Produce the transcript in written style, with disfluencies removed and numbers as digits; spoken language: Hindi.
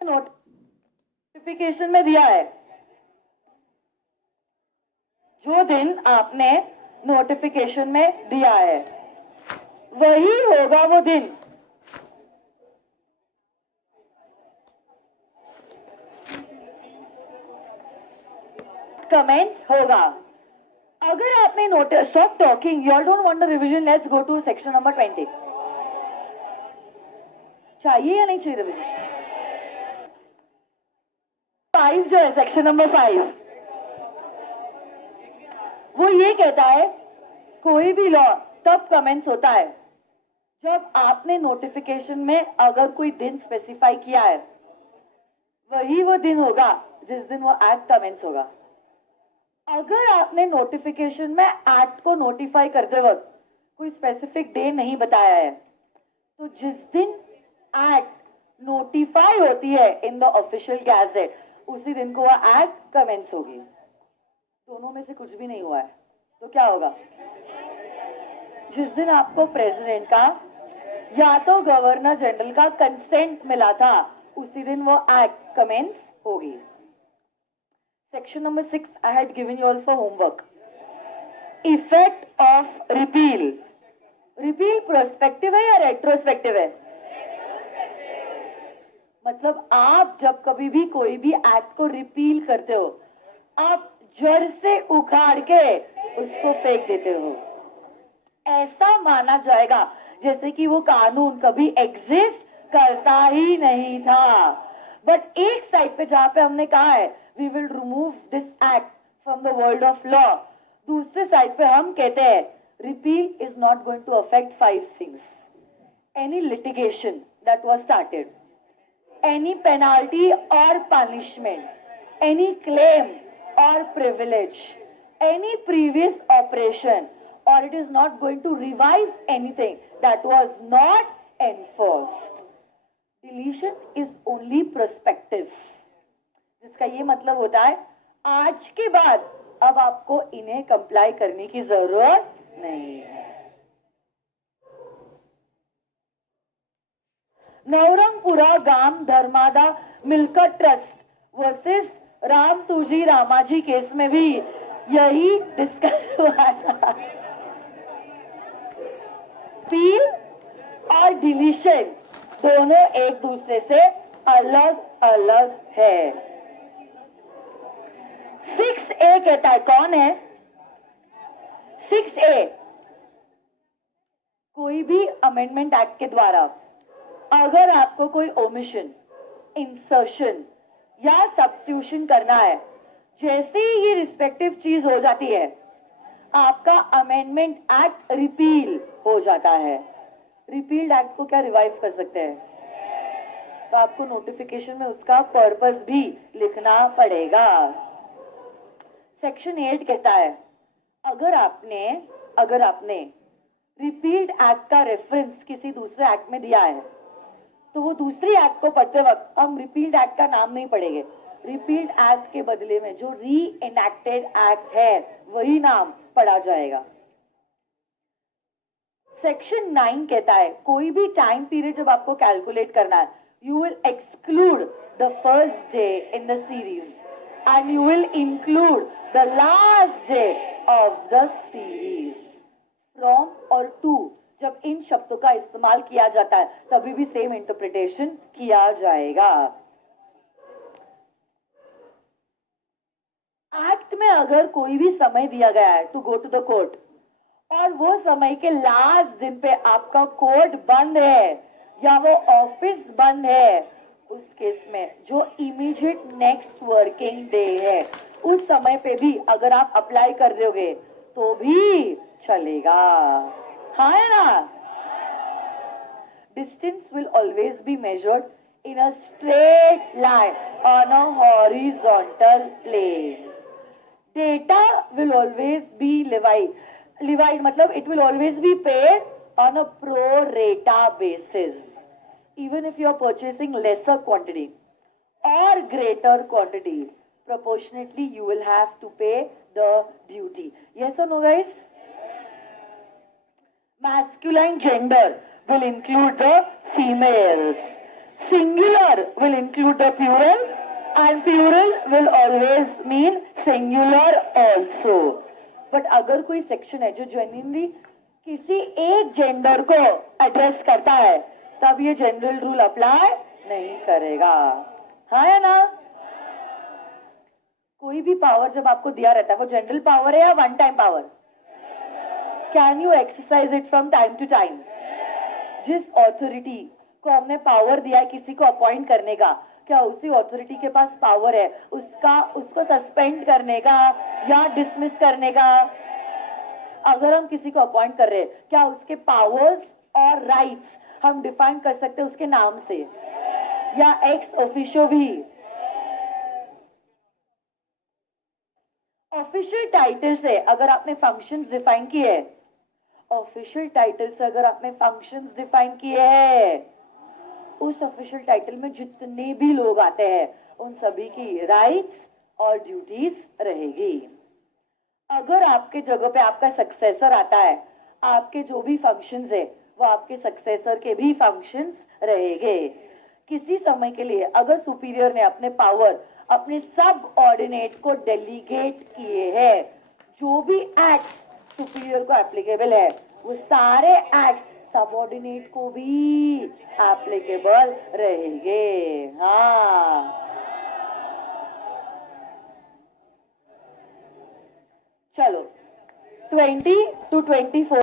नोटिफिकेशन में दिया है, जो दिन आपने नोटिफिकेशन में दिया है वही होगा वो दिन। कमेंट्स होगा। अगर आपने notice, stop talking, you all don't want the revision, let's go to section number 20। चाहिए या नहीं चाहिए रिवीजन? 5 जो है, सेक्शन नंबर 5, वो ये कहता है कोई भी लॉ तब कमेंट्स होता है जब आपने नोटिफिकेशन में अगर कोई दिन स्पेसिफाई किया है, वही वो दिन होगा जिस दिन वो एक्ट कमेंट्स होगा। अगर आपने नोटिफिकेशन में एक्ट को नोटिफाई करते वक्त कोई स्पेसिफिक डे नहीं बताया है, तो जिस दिन एक्ट नोटिफाई होती है इन द ऑफिशियल गैजेट, उसी दिन को वह एक्ट कमेंट्स होगी। दोनों में से कुछ भी नहीं हुआ है तो क्या होगा? जिस दिन आपको प्रेसिडेंट का या तो गवर्नर जनरल का कंसेंट मिला था, उसी दिन वो एक्ट कमेंट्स होगी। Section number 6 I had given you all for homework. Effect of repeal. Repeal prospective है या retrospective है? मतलब आप जब कभी भी कोई भी एक्ट को रिपील करते हो, आप जड़ से उखाड़ के उसको फेंक देते हो। ऐसा माना जाएगा जैसे कि वो कानून कभी एग्जिस्ट करता ही नहीं था। बट एक साइड पे जहां पे हमने कहा है we will remove this act from the world of law, दूसरे साइड पे हम कहते हैं repeal is not going to affect 5 things: any litigation that was started, any penalty or punishment, any claim or privilege, any previous operation, or it is not going to revive anything that was not enforced. Deletion is only prospective, जिसका ये मतलब होता है आज के बाद अब आपको इन्हें कंप्लाई करने की जरूरत नहीं है। नवरंगपुरा गांव धर्मादा मिलकत ट्रस्ट वर्सेस राम तुजी रामाजी केस में भी यही डिस्कस हुआ था। पील और डिलीशन दोनों एक दूसरे से अलग अलग है। 6A कहता है, कौन है 6A? कोई भी अमेंडमेंट एक्ट के द्वारा अगर आपको कोई ओमिशन, इंसर्शन या सब्स्टिट्यूशन करना है, जैसे ही ये रिस्पेक्टिव चीज हो जाती है, आपका अमेंडमेंट एक्ट रिपील हो जाता है। रिपील्ड एक्ट को क्या रिवाइव कर सकते हैं? तो आपको नोटिफिकेशन में उसका पर्पस भी लिखना पड़ेगा। सेक्शन 8 कहता है अगर आपने रिपील्ड एक्ट का रेफरेंस किसी दूसरे एक्ट में दिया है, तो वो दूसरी एक्ट को पढ़ते वक्त हम रिपील्ड एक्ट का नाम नहीं पढ़ेंगे। रिपील्ड एक्ट के बदले में जो री एनैक्टेड एक्ट है वही नाम पढ़ा जाएगा। सेक्शन 9 कहता है कोई भी टाइम पीरियड जब आपको कैलकुलेट करना है, you will exclude the first day in the series and you will include the last day of the series. From और to, जब इन शब्दों का इस्तेमाल किया जाता है तभी भी सेम इंटरप्रिटेशन किया जाएगा। एक्ट में अगर कोई भी समय दिया गया है to go to the court, और वो समय के लास्ट दिन पे आपका कोर्ट बंद है या वो ऑफिस बंद है, उस केस में जो इमीडिएट नेक्स्ट वर्किंग डे है, उस समय पे भी अगर आप अप्लाई कर दोगे तो भी चलेगा। हाँ है ना? Distance will always be measured in a straight line on a horizontal plane. Data will always be levied मतलब it will always be paid on a pro rata basis, even if you are purchasing lesser quantity or greater quantity, proportionately you will have to pay the duty. Yes or no, guys? Masculine gender will include the females. Singular will include the plural and plural will always mean singular also. But अगर कोई सेक्शन है जो जेन्युइनली किसी एक जेंडर को एड्रेस करता है तब ये जनरल रूल अप्लाई नहीं करेगा, हाँ या ना? कोई भी पावर जब आपको दिया रहता है वो जनरल पावर है या one time power? Can you exercise it from time to time? जिस ऑथोरिटी को हमने पावर दिया है किसी को अपॉइंट करने का, क्या उसी ऑथोरिटी के पास पावर है उसको सस्पेंड करने का या डिसमिस करने का? अगर हम किसी को अपॉइंट कर रहे हैं क्या उसके पावर्स और राइट्स हम डिफाइन कर सकते हैं उसके नाम से या एक्स ऑफिशियो भी? ऑफिशियल टाइटल से अगर आपने फंक्शंस डिफाइन किए, ऑफिशियल टाइटल से अगर आपने फंक्शंस डिफाइन किए हैं, उस ऑफिशियल टाइटल में जितने भी लोग आते हैं उन सभी की राइट्स और ड्यूटीज रहेगी। अगर आपके जगह पे आपका सक्सेसर आता है, आपके जो भी फंक्शंस है वो आपके सक्सेसर के भी फंक्शंस रहेंगे। किसी समय के लिए अगर सुपीरियर ने अपने पावर अपने सब ऑर्डिनेट को डेलीगेट किए हैं, जो भी एक्ट्स सुपीरियर को एप्लीकेबल है वो सारे एक्ट्स सबऑर्डिनेट को भी एप्लीकेबल रहेंगे। हाँ, चलो 20 to 24